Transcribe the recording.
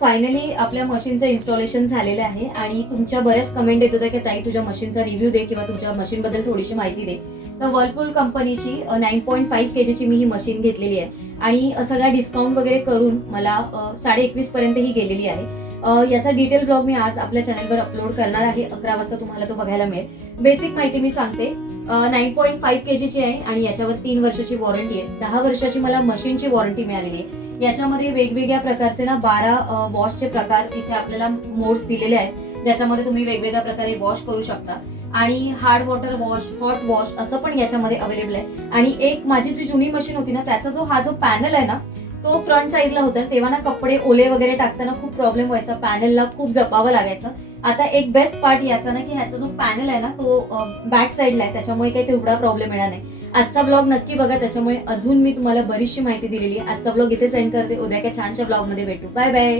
Finally आपल्या मशीनचं installation झालेलं आहे आणि तुमच्या बऱ्याच कमेंट येत होत्या की ताई तुझ्या मशीनचा रिव्ह्यू दे किंवा तुमच्या मशीनबद्दल थोडीशी माहिती दे. तर वर्लपूल कंपनीची 9.5 kg मी ही मशीन घेतलेली आहे आणि सगळा डिस्काउंट वगैरे करून मला 21.5 पर्यंत ही गेलेली आहे. याचा डिटेल ब्लॉग मी आज आपल्या चॅनलवर अपलोड करणार आहे. 11 वाजता तुम्हाला तो बघायला मिळेल. बेसिक माहिती मी सांगते. 9.5 kg आहे आणि याच्यावर 3 वर्षाची वॉरंटी आहे. 10 वर्षाची मला मशीनची वॉरंटी मिळालेली आहे. याच्यामध्ये वेगवेगळ्या प्रकारचे 12 वॉशचे प्रकार इथे आपल्याला मोड्स दिलेले आहेत, ज्याच्यामध्ये तुम्ही वेगवेगळ्या प्रकारे वॉश करू शकता आणि hard water wash, hot wash असं पण याच्यामध्ये अवेलेबल आहे. आणि एक माझी जी जुनी मशीन होती ना, त्याचा हा जो पॅनल आहे ना, तो फ्रंट साईडला होता. तेव्हा ना कपडे ओले वगैरे टाकताना खूप प्रॉब्लेम व्हायचा, पॅनलला खूप जपावं लागायचं. आता एक बेस्ट पार्ट याचा ना की ह्याचा जो पॅनल आहे ना तो बॅक साईडला आहे, त्याच्यामुळे काही तेवढा प्रॉब्लेम येणार नाही. आजचा ब्लॉग नक्की बघा, त्याच्यामुळे अजून मी तुम्हाला बरीचशी माहिती दिलेली आहे. आजचा ब्लॉग इथे सेंड करते. उद्या एका छानशा ब्लॉग मध्ये भेटू. Bye bye.